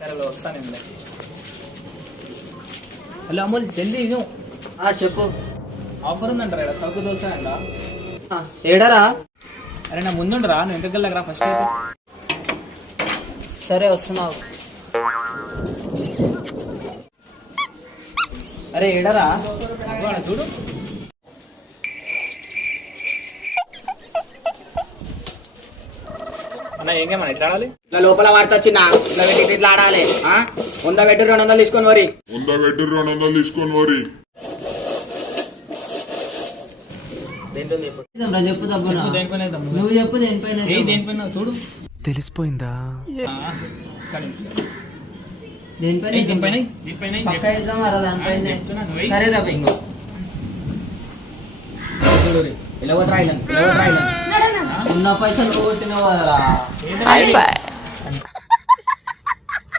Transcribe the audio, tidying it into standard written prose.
Hello Amul జల్దీ చెప్పు. Offer ఉందంటారా ఇక్కడ సరుకు దోశ అంట. ఏడరా? అరే నా ముందుండరా, నువ్వు ఇంటికి వెళ్ళగరా ఫస్ట్ అయితే. సరే వస్తున్నావు. అరే ఏడరా? చూడు అన్న ఏమన్నా ఇట్లా ఆడాలి. ఇట్లా లోపల వార్త వచ్చిందా, ఇట్లా పెట్టి ఇట్లా ఆడాలి. 100 పెట్టి 200 తీసుకొని వరి. 100 పెట్టి 200 తీసుకొని వరి. చెప్పు తప్పునా? దేనిపైన నువ్వు చెప్పు దేనిపైన. దేనిపైన చూడు తెలిసిపోయిందా? దేనిపైన పక్క వేద్దాం అరా దానిపైన. సరే రా ఇంకో ఇలా రాయలేను ఉన్న పైసలు కొట్టిన